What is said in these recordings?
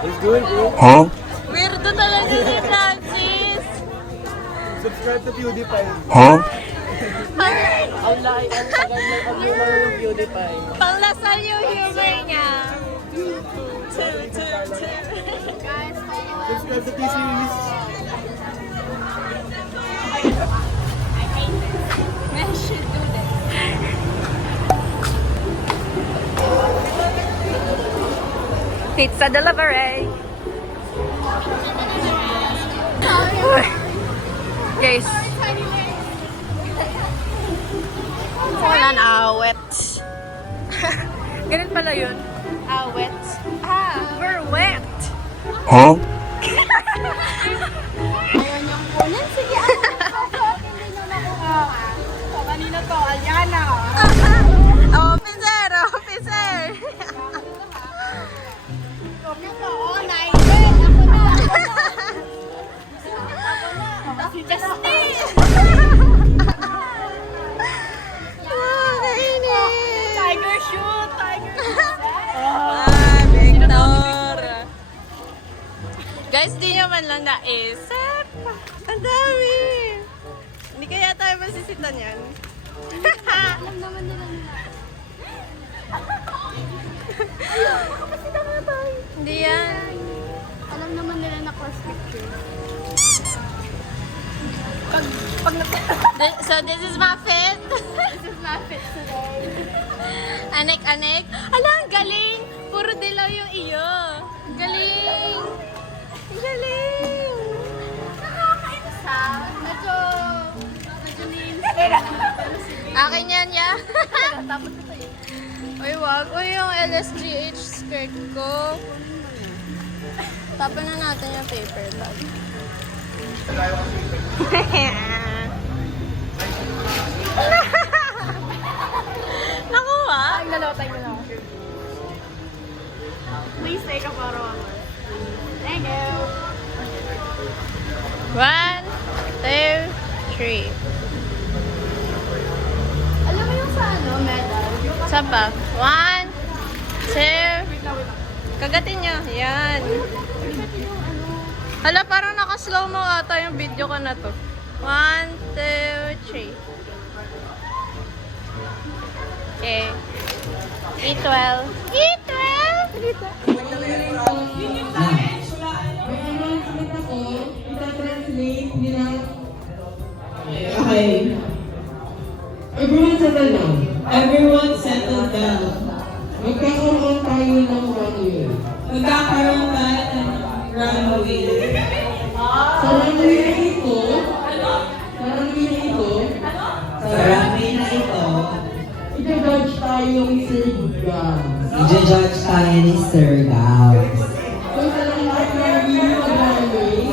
Let's do it, bro. Huh? Weirdo talaga si Francis. Subscribe to PewDiePie. Huh? Ang tagal na yung PewDiePie. Panglasal yung humor niya. Subscribe to T-Series. Men should do that. Pizza delivery. Guys. Wala na awet. Ganun pala yun. Awet. We're wet. Huh? Ayaw niyong kunin. Sige, hindi nyo nakuha. So, kanina to, Aliana. Officer! Officer! Huwag niyo to, naibig. Ako na. Si Justin. Tiger shoot. Tiger shoot. Victor! Guys, di nyo man lang naisip. Ang dami! Hindi kaya tayo masisitan yan. Alam naman nila nila. Nakapasita na tayo. Hindi yan. Alam naman nila na cross picture. So this is my fit. This is my fit today. Anek-anek. Ala, ang galing! Puro dilaw yung iyo. Ang galing! Ang galing! Nakakainis ha. Medyo names. Akin yan, ya. Tapos ito yun. Uy, wag. Uy, yung LS3H skirt ko. Tapan na natin yung paper bag. Nakuha? Ay, lalaw tayo na. Please take a photo of us. Thank you. 1, 2, 3. Alam mo yung sa ano, medal? Saan pa? 1, 2. Kagatin nyo. Yan. Hala, parang nakaslow mo ata yung video ko na to. 1, 2, 3. Okay. E12. Okay. Everyone settle down. Everyone settle down. Magkakaroon tayo ng runway. Magkakaroon tayo ng runway. Sa runway na ito, i-judge tayo ni Sir Gams. I-judge tayo ni Sir Gams. So sa lahat ng winning mag-runway,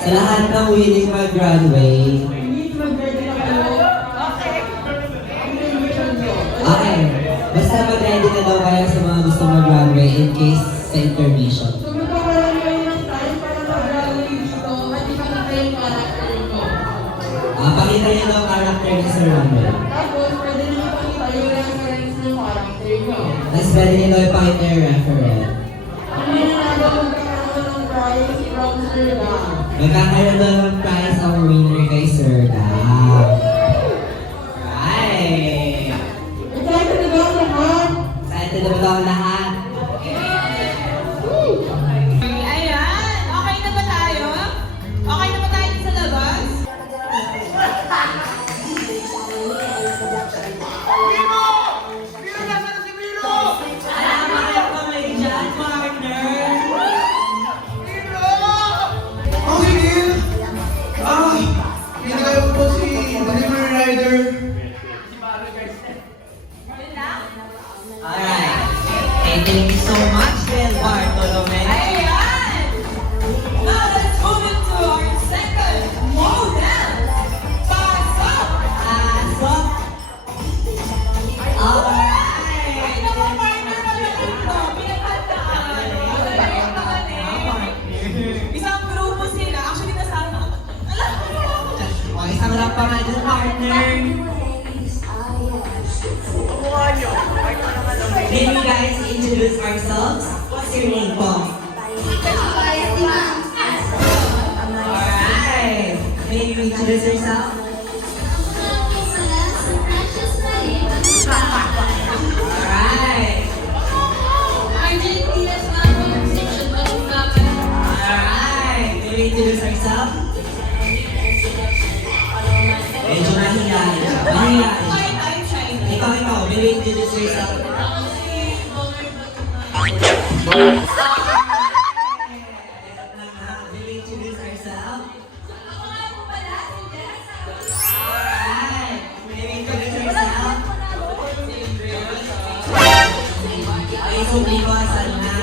Sa lahat ng willing mag-runway, please mag-ready na kayo. okay, basta mag-ready na daw kayo sa mga gusto mag-runway in case sa intermission. So magkakaroon kayo ng time para mag-runway dito at ipakita yung character mo. Pakita niyo daw character ni Sir Runway. Tapos pwede nyo ipakita yung reference ng character nyo. Tapos pwede niyo daw ipakita yung reference. Ang nanalo magkakaroon ng prize from Sir Gams. Magkakaroon daw ng prize ang winner kay Sir Gams. Right! Excited na ba ang lahat? Excited na ba daw ang lahat? Ayan! Okay na ba tayo? Okay na ba tayo sa labas? Okay, Neil. Hindi kayo po si Delivery Rider. Alright. And thank you so much, Del Bartolome. Ayan! Now let's move into our second model. Pasok! Pasok! Alright! Ay, naku, partner pala ito. Pinaghandaan. Magaling naman eh. Isang grupo sila. Actually, kasama. Alam mo ako. O, isang lang pa nga dyan, partner. May we guys introduce ourselves? What's your name po? Alright. May you introduce yourself? Alright. Alright. May we introduce ourselves? Medyo mahihayin. Mahihayin. Ikaw, may we introduce yourself? May we introduce ourselves? Alright. May we introduce ourselves? Okay, so liwasan na.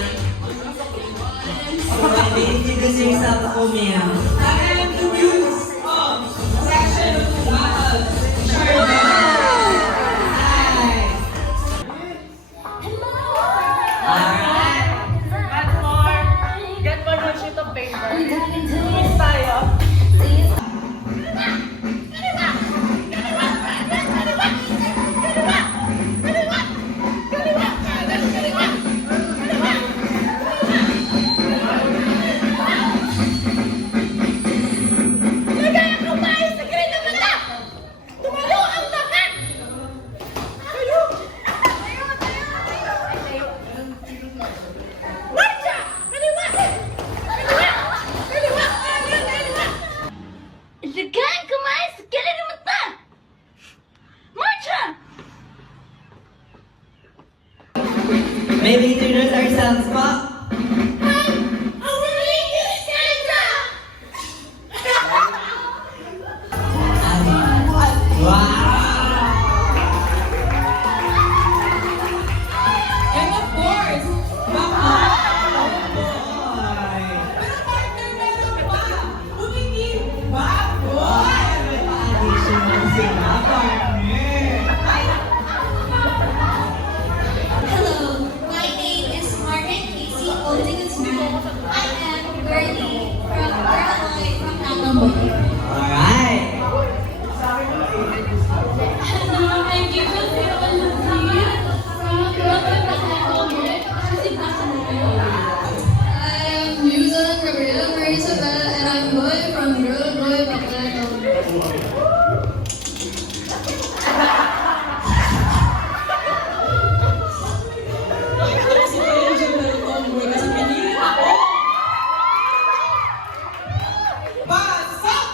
Alright, may introduce yourself ako, ma'am. I am the muse of Section 12. Alright. Get one sheet of paper. Tayo. Ilagay kamay sa gilid ng mata! Marcha! May we introduce ourselves po? And of course, Pero partner, meron pa. Umingin. Baboy! Hello, my name is Margaret Casey Oldingsman. I am Bernie from Berloy from Nagamoy. Alright. Hello, I'm Gabriel Oldingsman from Berloy from Nagamoy. I'm Musa Gabriela Marisabel and I'm Boy from Berloy from Nagamoy. Si Angel na tomboy kasi pinili ako. Pasok!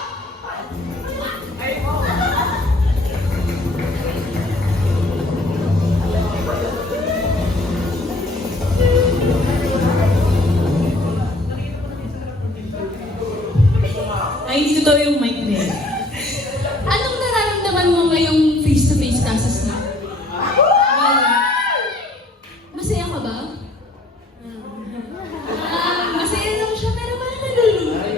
Ay, hindi totoo yung mic na yun. Anong nararamdaman mo ngayong face-to-face classes na? Masaya ka ba? Masaya lang siya pero parang nalulungkot.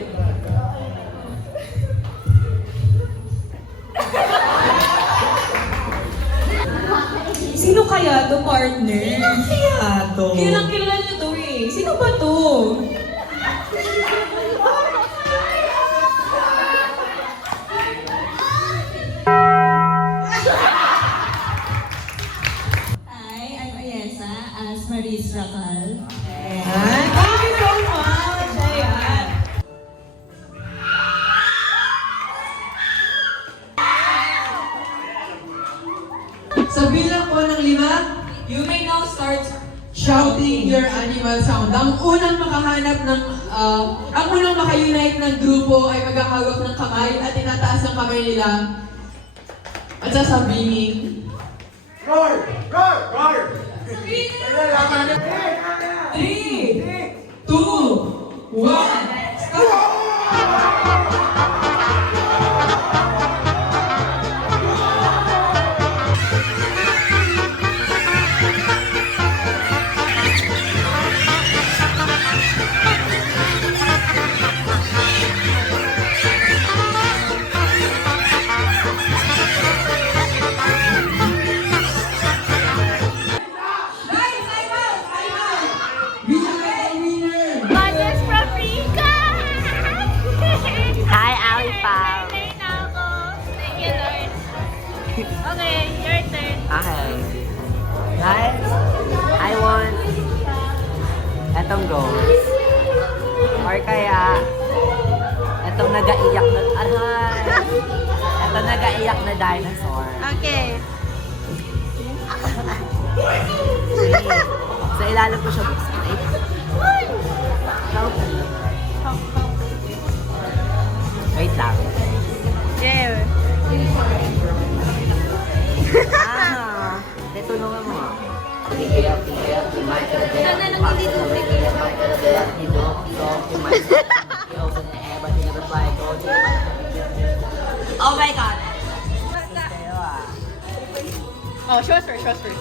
Sino kaya to, partner? Kaya to. Kilalang kilala niyo to eh. Sino ba to? Hi, I'm Ayesa as Maris Racal. Thank you so much. Ayan. Sa bilang po ng 5, You may now start shouting your animal sound. Ang unang makahanap ng, ang unang maka-unite ng grupo ay maghahawak ng kamay at tinataas ang kamay nila at sasabihin, Roar! Roar! Roar! 3, 2, 1, start! Etong ghost. Or kaya, etong nagaiyak na, etong nagaiyak na dinosaur. Okay. Sa ilalim ko siya buksan. Wait lang. Yeah. Tulungan mo. Sana nang hindi Oh my God! Oh, show us first, show us first.